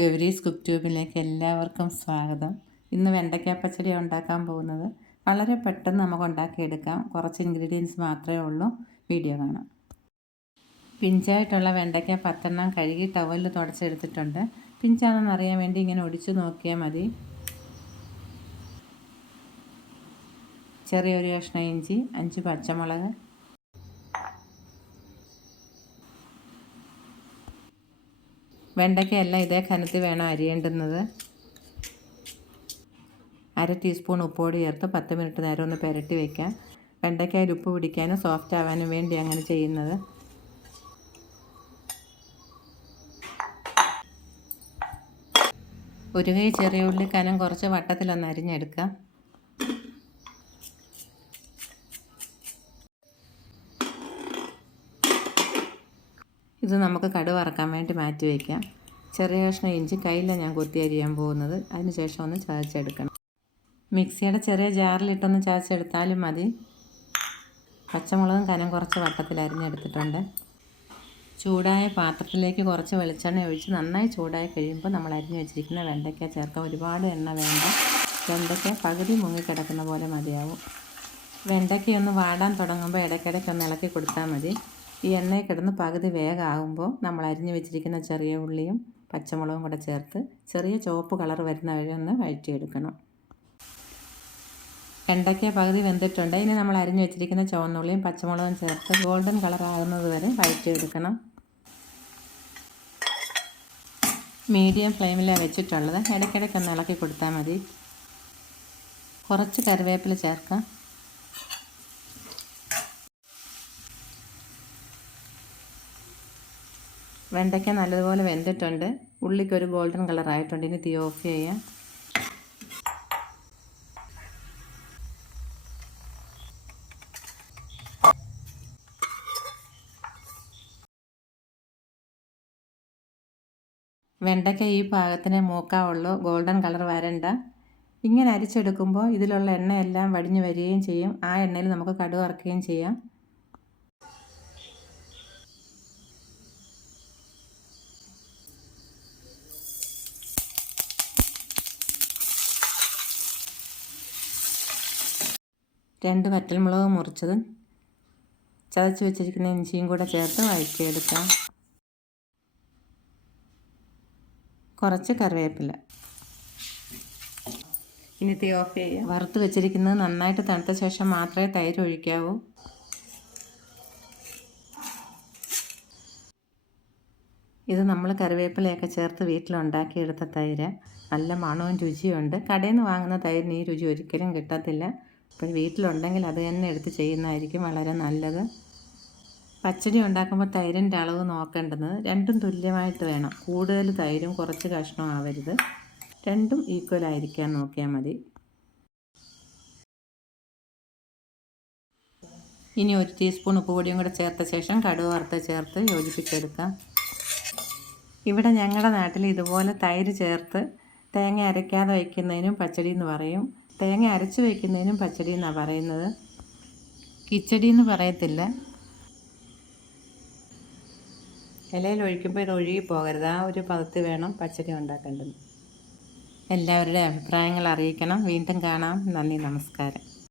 Gowri's cook ട്യൂബിലേക്ക് എല്ലാവർക്കും സ്വാഗതം. ഇന്ന് വെണ്ടയ്ക്ക പച്ചടി ഉണ്ടാക്കാൻ പോകുന്നത്. വളരെ പെട്ടെന്ന് നമുക്ക് ഉണ്ടാക്കിയെടുക്കാം. കുറച്ച് ഇൻഗ്രീഡിയൻസ് മാത്രമേ ഉള്ളൂ. വീഡിയോ കാണാം. പിഞ്ചായിട്ടുള്ള വെണ്ടയ്ക്ക 10 കഴുകി ടവലിൽ തുടച്ചെടുത്തിട്ടുണ്ട്. പിഞ്ചാണെന്ന് അറിയാൻ വേണ്ടി ഇങ്ങനെ ഒടിച്ചു നോക്കിയാൽ മതി. ചെറിയൊരു കഷ്ണം ഇഞ്ചി, 5 പച്ചമുളക്, വെണ്ടയ്ക്കയെല്ലാം ഇതേ കനത്തിൽ വേണം അരിയേണ്ടുന്നത്. 1/2 ടീസ്പൂൺ ഉപ്പുപൊടി ചേർത്ത് 10 മിനിറ്റ് നേരം ഒന്ന് പുരട്ടി വയ്ക്കാം. വെണ്ടയ്ക്കയിൽ ഉപ്പ് പിടിക്കാനും സോഫ്റ്റ് ആവാനും വേണ്ടി അങ്ങനെ ചെയ്യുന്നത്. ഒരു കൈ ചെറിയ ഉള്ളി കനം കുറച്ച് വട്ടത്തിലൊന്ന് അരിഞ്ഞെടുക്കാം. ഇത് നമുക്ക് കടുക് വറക്കാൻ വേണ്ടി മാറ്റി വയ്ക്കാം. ചെറിയ കഷ്ണം ഇഞ്ചി കയ്യിലാണ് ഞാൻ കൊത്തി അരിയാൻ പോകുന്നത്. അതിനുശേഷം ഒന്ന് ചതച്ചെടുക്കണം. മിക്സിയുടെ ചെറിയ ജാറിലിട്ടൊന്ന് ചതച്ചെടുത്താലും മതി. പച്ചമുളകും കനം കുറച്ച് വട്ടത്തിൽ അരിഞ്ഞെടുത്തിട്ടുണ്ട്. ചൂടായ പാത്രത്തിലേക്ക് കുറച്ച് വെളിച്ചെണ്ണ ഒഴിച്ച് നന്നായി ചൂടായി കഴിയുമ്പോൾ നമ്മൾ അരിഞ്ഞു വെച്ചിരിക്കുന്ന വെണ്ടയ്ക്ക ചേർക്കാം. ഒരുപാട് എണ്ണ വേണ്ട. വെണ്ടയ്ക്ക പകുതി മുങ്ങിക്കിടക്കുന്ന പോലെ മതിയാവും. വെണ്ടയ്ക്കയൊന്ന് വാടാൻ തുടങ്ങുമ്പോൾ ഇടയ്ക്കിടയ്ക്കൊന്ന് ഇളക്കി കൊടുത്താൽ മതി. ഈ എണ്ണയിൽ കിടന്ന് പകുതി വേഗമാകുമ്പോൾ നമ്മൾ അരിഞ്ഞു വെച്ചിരിക്കുന്ന ചെറിയ ഉള്ളിയും പച്ചമുളകും കൂടെ ചേർത്ത് ചെറിയ ചുവപ്പ് കളർ വരുന്ന വഴി ഒന്ന് വഴറ്റിയെടുക്കണം. വെണ്ടയ്ക്ക പകുതി വെന്തിട്ടുണ്ട്. ഇനി നമ്മൾ അരിഞ്ഞു വെച്ചിരിക്കുന്ന ചുവന്നുള്ളിയും പച്ചമുളകും ചേർത്ത് ഗോൾഡൻ കളർ ആകുന്നത് വരെ വഴറ്റിയെടുക്കണം. മീഡിയം ഫ്ലെയിമിലാണ് വെച്ചിട്ടുള്ളത്. ഇടയ്ക്കിടയ്ക്കൊന്ന് ഇളക്കി കൊടുത്താൽ മതി. കുറച്ച് കറിവേപ്പില ചേർക്കാം. വെണ്ടയ്ക്ക നല്ലതുപോലെ വെന്തിട്ടുണ്ട്. ഉള്ളിക്കൊരു ഗോൾഡൻ കളർ ആയിട്ടുണ്ട്. ഇനി തീ ഓഫ് ചെയ്യാം. വെണ്ടയ്ക്ക ഈ പാകത്തിന് മൂക്കാവുള്ളൂ. ഗോൾഡൻ കളർ വരണ്ട. ഇങ്ങനെ അരിച്ചെടുക്കുമ്പോൾ ഇതിലുള്ള എണ്ണയെല്ലാം വടിഞ്ഞു വരികയും ചെയ്യും. ആ എണ്ണയിൽ നമുക്ക് കടുക് വറുക്കുകയും ചെയ്യാം. രണ്ട് വറ്റൽമുളക് മുറിച്ചതും ചതച്ച് വെച്ചിരിക്കുന്ന ഇഞ്ചിയും കൂടെ ചേർത്ത് വഴറ്റിയെടുക്കാം. കുറച്ച് കറിവേപ്പില. ഇനി തീ ഓഫ് ചെയ്യാം. വറുത്ത് വെച്ചിരിക്കുന്നത് നന്നായിട്ട് തണുത്ത ശേഷം മാത്രമേ തൈര് ഒഴിക്കാവൂ. ഇത് നമ്മൾ കറിവേപ്പിലയൊക്കെ ചേർത്ത് വീട്ടിലുണ്ടാക്കിയെടുത്ത തൈര്. നല്ല മണവും രുചിയുണ്ട്. കടയിൽ നിന്ന് വാങ്ങുന്ന തൈരിന് ഈ രുചി ഒരിക്കലും കിട്ടത്തില്ല. അപ്പോൾ വീട്ടിലുണ്ടെങ്കിൽ അത് തന്നെ എടുത്ത് ചെയ്യുന്നതായിരിക്കും വളരെ നല്ലത്. പച്ചടി ഉണ്ടാക്കുമ്പോൾ തൈരിൻ്റെ അളവ് നോക്കേണ്ടത് രണ്ടും തുല്യമായിട്ട് വേണം. കൂടുതൽ തൈരും കുറച്ച് കഷ്ണം ആവരുത്. രണ്ടും ഈക്വൽ ആയിരിക്കാൻ നോക്കിയാൽ മതി. ഇനി 1 ടീസ്പൂൺ ഉപ്പുപൊടിയും കൂടെ ചേർത്ത ശേഷം കടുക് വറുത്ത് ചേർത്ത് യോജിപ്പിച്ചെടുക്കാം. ഇവിടെ ഞങ്ങളുടെ നാട്ടിൽ ഇതുപോലെ തൈര് ചേർത്ത് തേങ്ങ അരയ്ക്കാതെ വയ്ക്കുന്നതിനും പച്ചടി എന്ന് പറയും. തേങ്ങ അരച്ച് വയ്ക്കുന്നതിനും പച്ചടി എന്നാണ് പറയുന്നത്. കിച്ചടി എന്ന് പറയത്തില്ല. ഇലയിൽ ഒഴിക്കുമ്പോൾ ഇത് ഒഴുകി പോകരുത്. ആ ഒരു പദത്തിൽ വേണം പച്ചടി ഉണ്ടാക്കേണ്ടത്. എല്ലാവരുടെ അഭിപ്രായങ്ങൾ അറിയിക്കണം. വീണ്ടും കാണാം. നന്ദി, നമസ്കാരം.